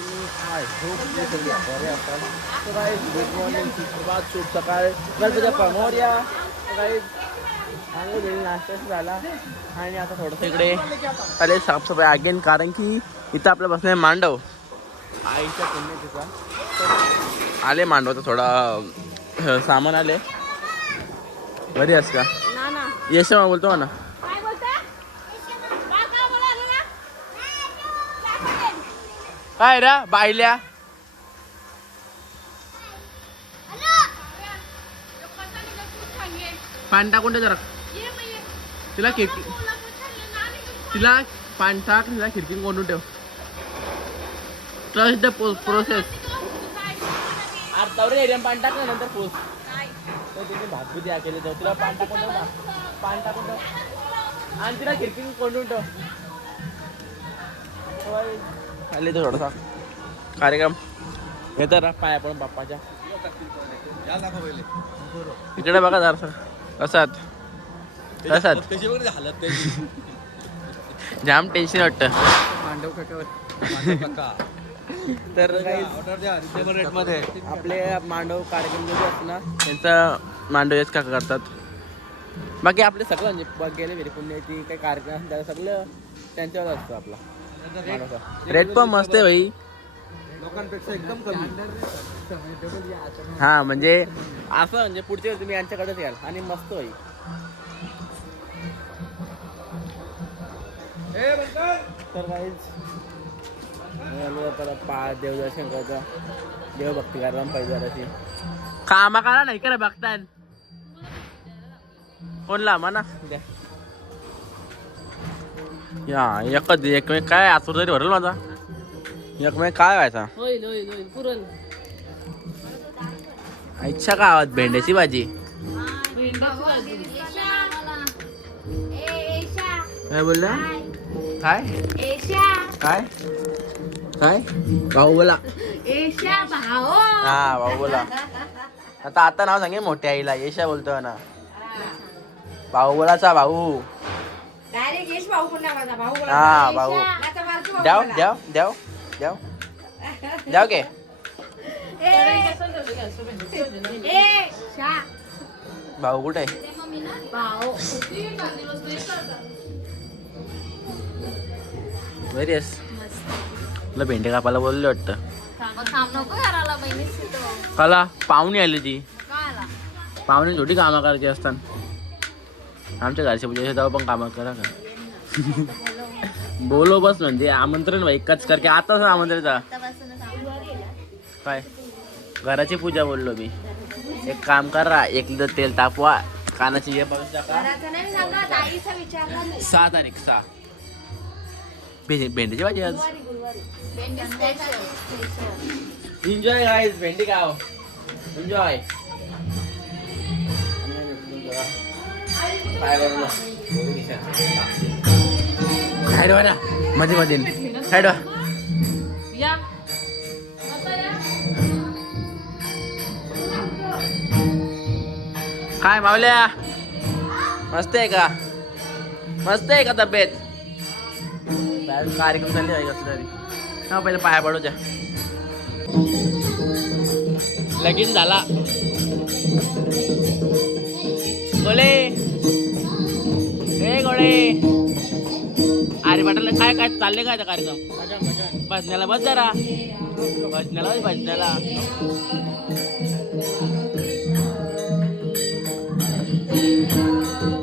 तुम्ही I hope तुम्ही सगळी बरे असाल तर काय गुड मॉर्निंग सुप्रभात शुभ सकाळ. गणपती बाप्पा मोरया तर काही चांगलं गेली नाश्ता झाला. आणि आता थोडंसं इकडे आले साफसफाई अगेन कारण की इथं आपल्या बसणे मांडव. आईच्या पुण्यतिचा आले मांडव तर थोडा सामान आले. बरी आहेस का? यश बोलतो ना काय बोलता काय काय बोलायला ना काय रा बायल्या? पाणी टाकून दे जरा. तिला खिडकी तिला पाणी टाक तिला खिडकी कोंडून ठेव. ट्रस्ट द प्रोसेस आरतावर एरिया पाणी टाकलं नंतर पोच तर तिने भातभुती केली जाऊ तिला पाणी टाकून ठेव ना पाणी टाकून ठेव आणि तिला खिडकी कोंडून ठेव. आले तो थोडासा. कार्यक्रम. येतं रा पाया पण बाप्पाच्या. इकडे बघा जरा कसात कसात त्याची वगैरे हालत त्याची. जाम टेन्शन वाटतं. मांडव काका. तर काही आपले मांडव कार्यक्रम जो असतो ना त्यांचा मांडव हेच काका करतात. बाकी आपले सगळं म्हणजे बघ गेले पुण्याची काही कार्यक्रम असतात, त्याला सगळं त्यांच्यावर असतं आपला. रेट पण मस्त आहे भाई. लोकांपेक्षा एकदम कमी. हा म्हणजे असं म्हणजे पुढच्या वेळी तुम्ही यांच्याकडेच याल. आणि मस्त होईल तर काहीच परत पा देवदर्शन करतो देवभक्ती करायला पाहिजे जराशी कामा करा नाही करा बघतान कोण लांबा ना द्या. या एकच एकमेक काय आसूर तरी भरल माझा. एकमेक काय व्हायचा? होईल होईल होईल पुरण. इच्छा का आवाज भेंड्याची भाजी. काय बोलला? काय? काय? काय? भाऊ बोला. हा भाऊ बोला. आता आता नाव सांगे मोठ्या आईला. येशा बोलतो ना. भाऊ बोलाचा भाऊ. भाऊ पण नाही माझा. भाऊ बोला. हा भाऊ. द्याव बोला. द्याव द्याव द्याव. द्याव के. ए, शा. भाऊ कुठे? आहे? भाऊ. बरी आहेस? तुला भेंडे कापायला बोलले वाटतं. नको करायला कला पाहुणे आली ती. काय पाहुणे थोडी कामं करायची असतात. आमच्या घरच्या पूजा तेव्हा पण कामं करा का? बोलो बस म्हणजे आमंत्रण भाई कच करके आताच आमंत्रण जा. काय? घराची पूजा बोललो मी. एक काम करा एक लिटर तेल तापवा. कानाची हे बघून टाका सहा तारीख सहा भेंडीची भाजी आज. एन्जॉय गाईज भेंडी खाव एन्जॉय काय साईड वाला मध्ये मध्ये साईड वा या. काय मावल्या. मस्त आहे का? मस्त आहे का तब्येत? कार्यक्रम चालले आहे कसं तरी? हा पहिले पाया पडू द्या. लगीन झाला. गोळे. ए गोळे. भारी वाटायला काय काय चालले काय कार्यक्रम भजनाला बस जरा भजनाला भजनाला Thank you.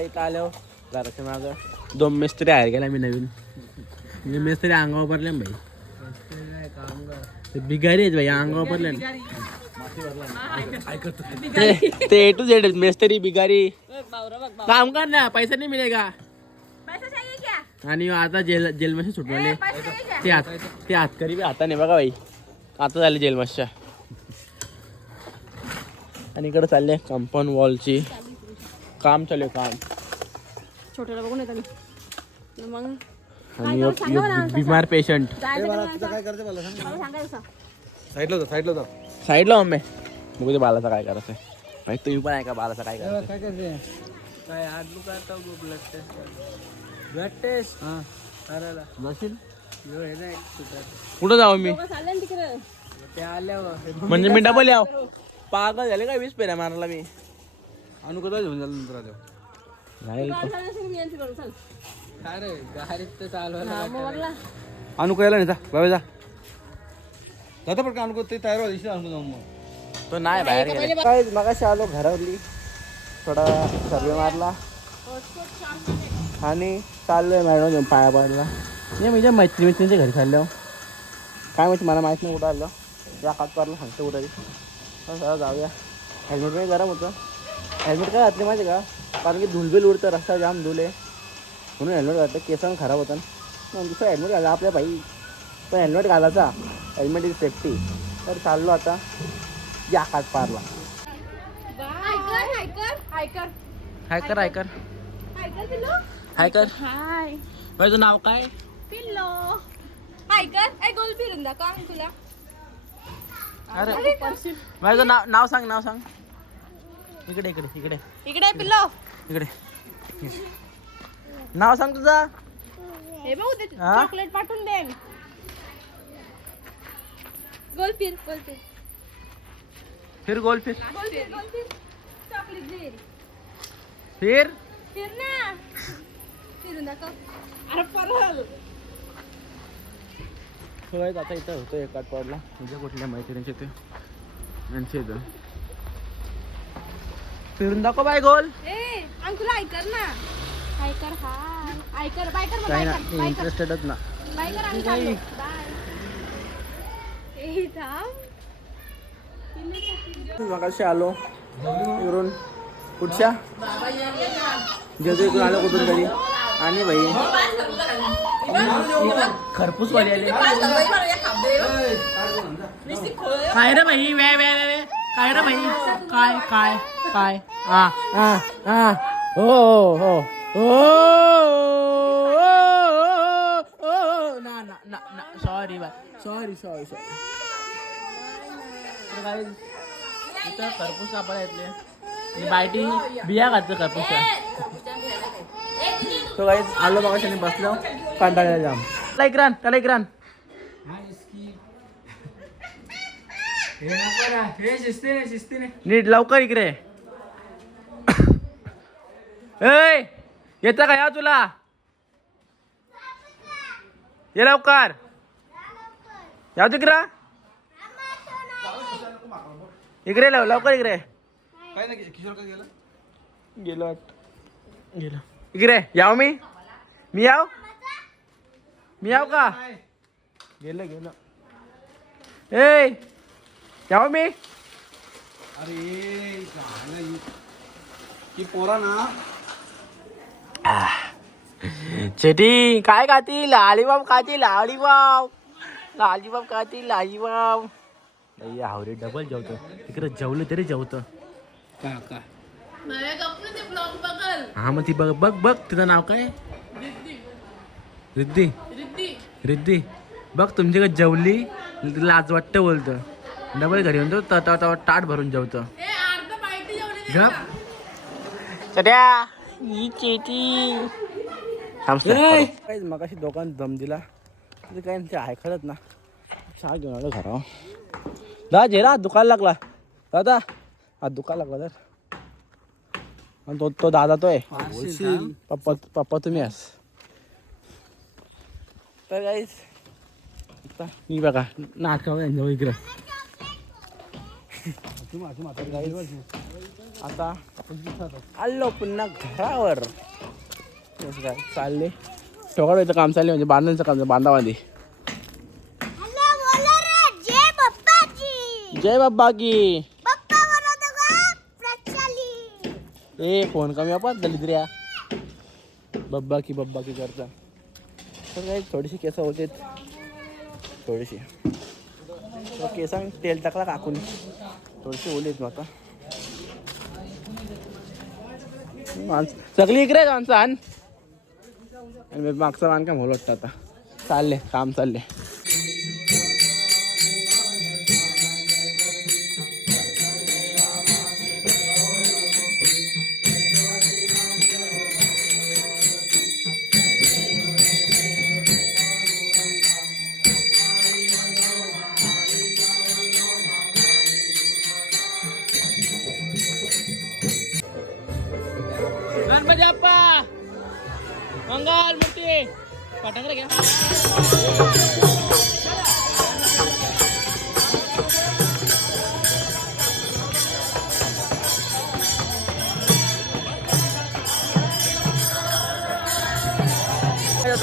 आता इथं आलो घराच्या मागं दोन मिस्त्री आहे गेला मी नवीन. मी मिस्त्री अंगावर भरले ना भाई ते बिगारी आहेत भाई अंगावर भरले ना. ते- ए टू झेड मिस्त्री बिगारी. काम कर ना पैसा नाही मिळेगा आणि आता जेल जेलमध्ये सुटवले. ते हात ते हातकरी बी हाताने बघा भाई आता झाले मशा आणि इकडे चालले कंपाऊंड वॉलची. काम चालू आहे काम. छोट्याला बघून येतो मी. मग आणि एक- एक बिमार पेशंट जायचं का नाही काय करते मला? सांगायचं साईडला होता साईडला होता साईडला मम्मी बघू ते बालाचं काय करायचं भाई तुम्ही पण आहे का बालाचं काय करायचं काय करते? काय हात दुखाता ब्लड टेस्ट ब्लड टेस्ट हा. करायला जाशील? यो हे नाही सुटत. कुठं जाऊ मी? चालले ना तिकडे. ते आल्यावर. म्हणजे मी डबल याव. पागल झाले काय वीस पेऱ्या मारला मी? अनुकदा घेऊन झालं नंतर आल्यावर तो. चल. अरे गाडीत तर चालवायला हा. अनुको यायला नाही जा बाबा जा. जाता पण का अनुको ते तयार व्हायची अनुको जाऊन मग. तो नाही बाहेर गेला. काय मगाशी आलो घरावरली. थोडा सर्वे मारला. आणि चाललोय मॅडम घेऊन पाया पडला नाही म्हणजे मैत्री मैत्रिणीच्या घरी चाललो काय माहिती मला माहीत नाही कुठं आलं. या कात पारला सांगतो कुठं हो, चला जाऊया. हेल्मेट पण गरम होतं. हेल्मेट काय घातले माहिती का? कारण की धुलबिल उडतं रस्ता जाम धुले म्हणून हेल्मेट घातलं केस पण खराब होतं. मग दुसरं हेल्मेट घाला आपल्या बाई. पण हेल्मेट घालायचा. हेल्मेट इज सेफ्टी तर चाललो आता. या कात पारला. हाय कर हाय कर हाय कर हाय. तुझं नाव काय? पिल्लो. ऐ गोल फिरून दाखव तुला अरे. तुझं नाव नाव सांग नाव सांग. इकडे इकडे इकडे. इकडे पिल्लो. इकडे. नाव सांग तुझं. हे बघ हा? चॉकलेट पाठवून दे. गोल फिर गोल फिर फिर गोल फिर गोल फिर गोल फिर चॉकलेट दे. फिर? फिर ना. फिरून दाखव. अरे परल होय आता इथं होतो एकात पडला म्हणजे कुठल्या मैत्रिणीचे ते. यांचे इथं फिरून दाखव बाय गोल. ए अंकुला ऐकर ना. ऐकर हा. ऐकर बायकर काही ना इंटरेस्टेडच ना. बायकर आणि चाललो बाय. ए थांब. मगाशी आलो. इकडून कुठच्या? जेजू इकडून आलो कुठून तरी. आणि भाई. खरपूस वाली आले काय रे भाई? वे वे वे वे. काय रे भाई काय काय काय हा हा हा हो हो हो हो ना ना ना ना sorry bye sorry sorry sorry तर काय इथं खरपूस कापायला येतले आणि बायटी बिया घातलं खरपूसच्या तो काही आलो बघा त्याने बसलो कंटाळ्याला जाम त्याला एक रान त्याला एक रान नीट लवकर इकडे. ए येतं का या तुला? ये लवकर. या तिकडं. इकडे लव लवकर इकडे. काय नाही किशोर का गेला? गेलो गेलो. इकडे याव मी. मी याव? मी याव का? गेलो गेलो. ए याव मी अरे झालं ही- ही पोरा ना. चेटी काय खाती लालीबाब खाती लालीबाब. लालीबाब खाती लालीबाब. नाही हावरे डबल जेवतो. तिकडे जेवलं तरी जेवतं. का का? हा मग ती बघ बघ बघ. तिचं नाव काय? रिद्धी. रिद्धी. बघ तुमच्याकडे जेवली लाज वाटतं बोलतं. डबल घरी म्हणतो त- त- त- ताट भरून जेवतं गप. सध्या ही चेटी. मग अशी दोघांना दम दिला. तिथे काय ते ऐकलत ना. चहा घेऊन आलो घरावर. दा जेरा दुकान लागला. दादा हा दुकान लागला तर आणि तो तो दादा तो आहे. पप्पा पप्पा तुम्ही आस तर काहीच आता मी बघा. नाटकावर इकडं आता आलो पुन्हा घरावर. काय चालले. ठोकाडवायचं काम चालले म्हणजे बांधायचं काम बांधावांदी जय बाबा की? ए फोन कमी आपण दलिद्र्या बब्बा की बब्बा की करता. तर काही थोडीशी केस होते थोडीशी. केसांग तेल टाकला काकून. थोडीशी ओली मग आता. माणसं सगळी इकडे माणसान आणि. मी मागचा मान वाटतं आता. चालले काम चालले.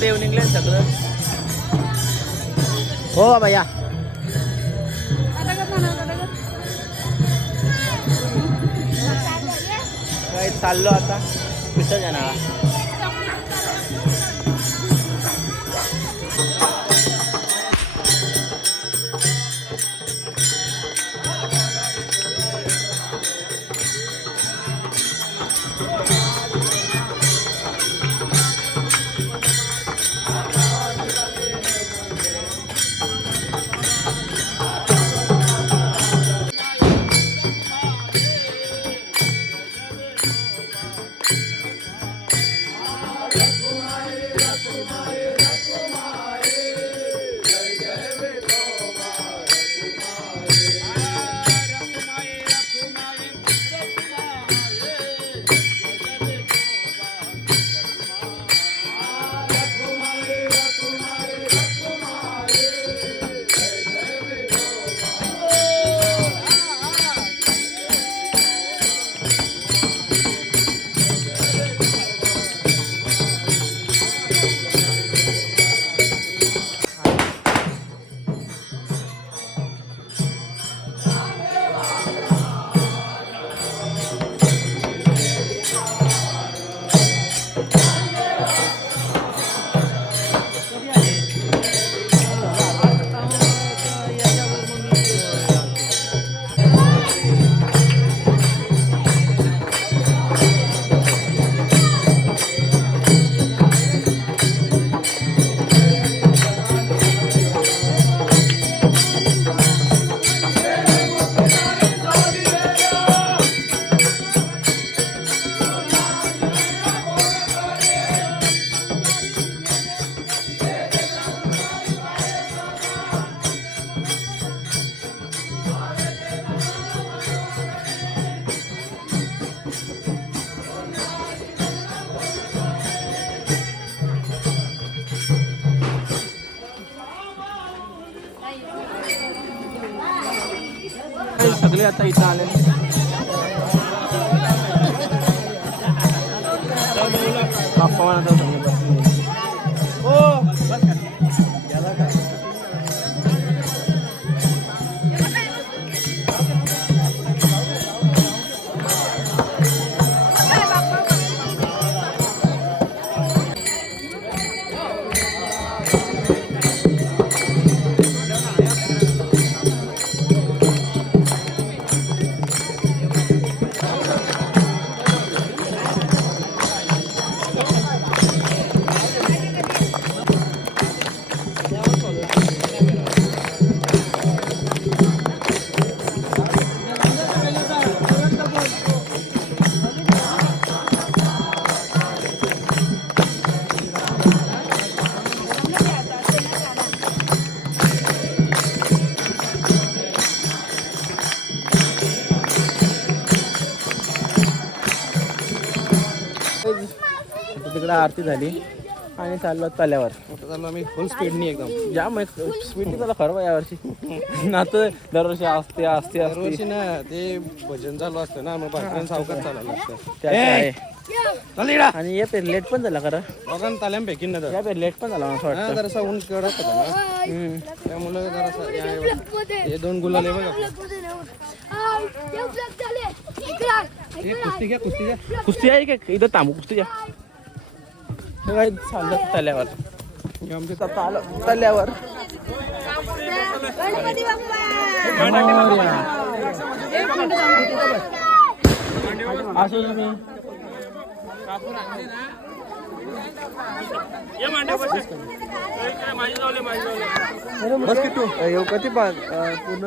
देव निघले सगळं. हो बाबा या. काय चाललो आता? विसर्जनाला सगळे आता इथं आले आरती झाली आणि चाललो तल्यावर. चाललो आम्ही फुल स्पीडनी एकदम. जाम स्वीट झाला खरं यावर्षी. ना तर दरवर्षी असते असते दरवर्षी ना ते भजन चालू असतं ना मग बाकी सावकाश चालायला लागतं. आणि या पेर लेट पण झाला खरं. बघा ना ताल्याम फेकीन ना या पेर लेट पण झाला मला असं वाटतं. जरासा ऊन कडक होता ना. त्यामुळे जरासा या- हे दोन गुलाले बघा. हे कुस्ती घ्या कुस्ती घ्या. कुस्ती आहे का? इथं थांबू कुस्ती घ्या. काय चाललं तल्यावर? हे आमचे आता आलो तल्यावर. गणपती बाप्पा! असं तुम्ही? बस. की तू. येऊ कधी पूर्ण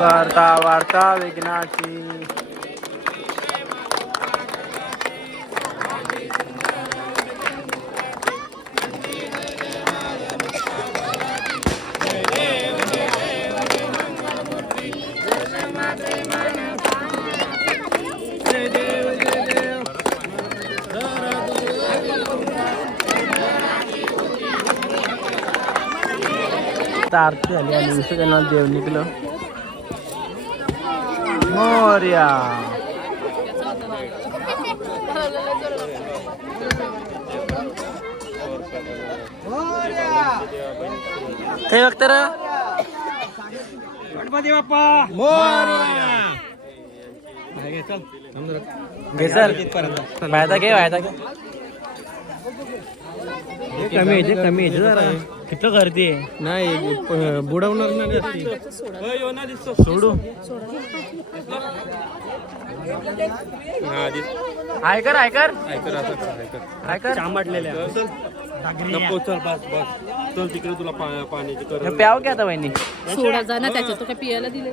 वार्ता वार्ता विघ्नाची. आरती झाली आणि विसर्जनाला देव निघलं. मोर्या. ते गणपती बाप्पा. घे फायदा घे कमी हे कमी आहे, जरा. किती गर्दी आहे? नाही प- बुडवणार नाही. सोडू? ऐकर ऐकर ऐकर नको चल बस बस. चल तिकडे तुला पा- पाण्याची कर प्याव की आता वहिनी? सोडा जा ना त्याच्यात तो काय पियाला दिले.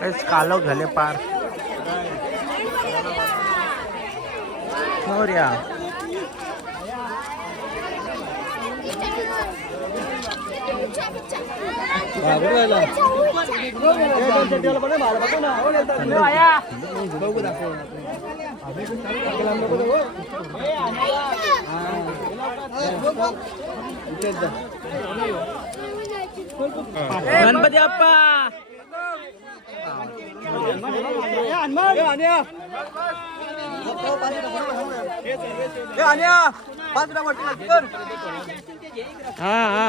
काहीच कालो झाले पार. मोर्या. गणपती बाप्पा. हा हा.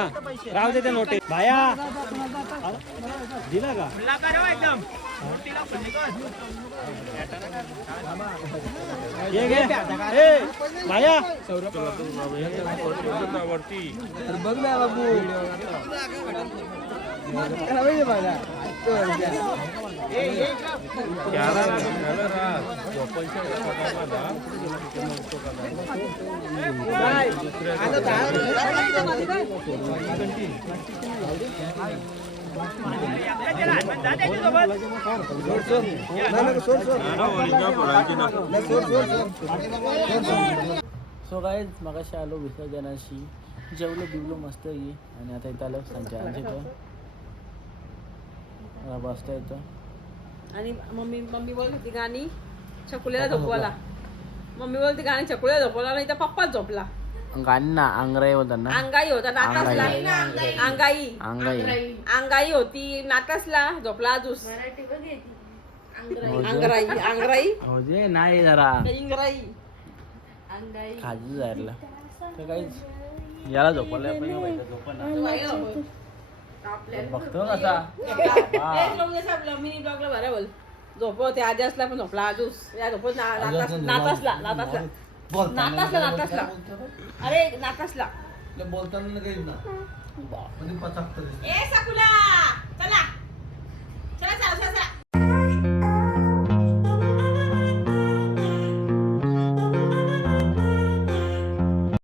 राहू दे ते नोटे. भाया दिला का? ये घे ए, भाया. बघ ना बाबू. सो गाईज मगाशी आलो विसर्जनाशी जेवलो बिवलो मस्त ये आणि आता इथं आलो संचारांच्या इथं. मला बसता येतं आणि मम्मी मम्मी बोलत होती गाणी छकुल्याला झोपवाला मम्मी बोलते गाणी छकुल्याला झोपवला नाही तर पप्पाच झोपला. गाणी ना आंग्राई बोलतात ना अंगाई होता नातासला अंगाई आंगाई अंगाई होती नातासला झोपला आजूस अंगराई अंगराई हो जे नाही जरा का इंगराई खाजी जायला तर काहीच याला. बघतो ना कसा मिनी ब्लॉगला भरा बोल झोपवते आधी असला पण झोपला आजूस या झोपत ना- नातास- नातासला नातासला नातासला नातासला अरे नातासला बोलताना काही ना. म्हणजे पचाक ए सकुला! चला. चला चला चला.